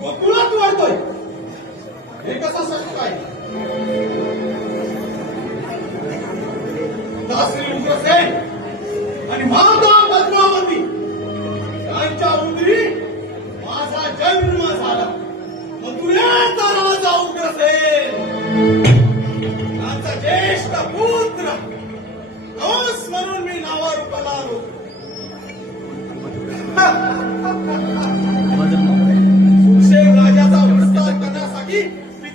गोकुळात वाढतोय. हे कसं शक्य आहे? दासरी उग्रसेन आणि माता पद्मावती यांच्या उदरी माझा जन्म झाला. मथुरेचा राजा उग्रसेन त्यांचा ज्येष्ठ पुत्र. कंस म्हणून मी नावारूपाला आलो.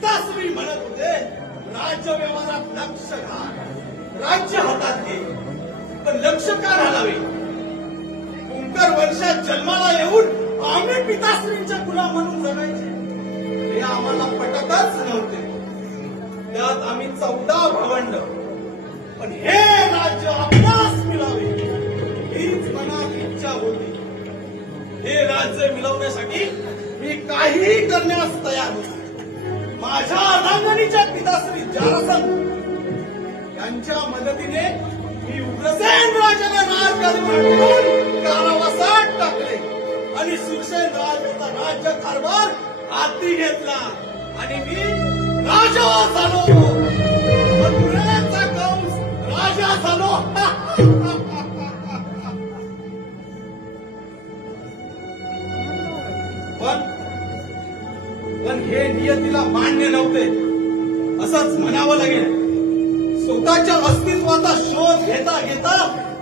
मी म्हणत होते राज्य व्यवहारात लक्ष घाल. राज्य हातात घे. पण लक्ष का घालावे? कुंकर वर्षात जन्माला येऊन आम्ही पिताश्रींच्या कुला म्हणून जगायचे. हे आम्हाला पटतच नव्हते. त्यात आम्ही चौदा भावंड. पण हे राज्य आपणास मिळावे. हीच मनात इच्छा होती. हे राज्य मिळवण्यासाठी मी काहीही करण्यास तयार होतो. माझ्या रांगणीच्या पिताश्री जारसन यांच्या मदतीने मी उग्रसेन राजाला राजकारभार कारावासात टाकले. आणि सुरसेन राजाचा राज्य कारभार हाती घेतला. आणि मी राजा झालो मथुरेचा कंस राजा झालो पण पण हे नियतीला मान्य नव्हते. असंच म्हणावं लागेल. स्वतःच्या अस्तित्वाचा शोध घेता घेता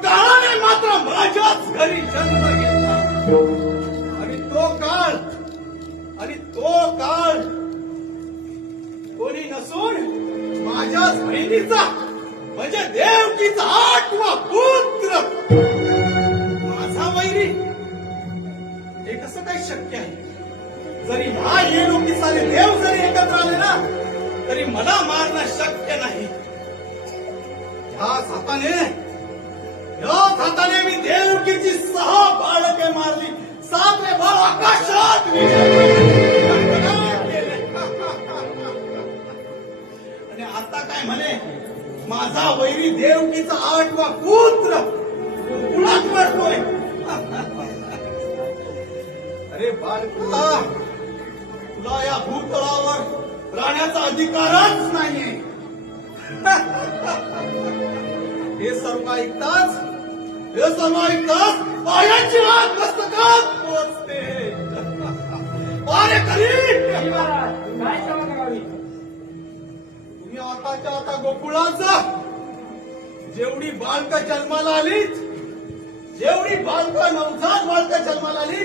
काळाने मात्र माझ्याच घरी जन्म घेतला. आणि तो काळ आणि तो काळ कोणी नसून माझ्याच बहिणीचा म्हणजे देवकीचा आठवा पुत्र. माझा वैरी हे कसं काय शक्य आहे? जरी ह्या येणुकी सारे देव जरी एकत्र आले ना तरी मला मारणं शक्य नाही. ह्याच हाताने ह्याच हाताने मी देवकीची सहा बाळके मारली. सातवे बाळ आकाशात आणि आता काय म्हणे माझा वैरी देवकीचा आठवा पुत्र या भूतळावर राहण्याचा अधिकारच नाहीये. हे सर्व ऐकताच हे सर्व ऐकताच पायाची हात मस्तकात करावी तुम्ही आताच्या आता गोकुळात जा. जेवढी बालक जन्माला आलीत जेवढी बालक नवजात बालक जन्माला आली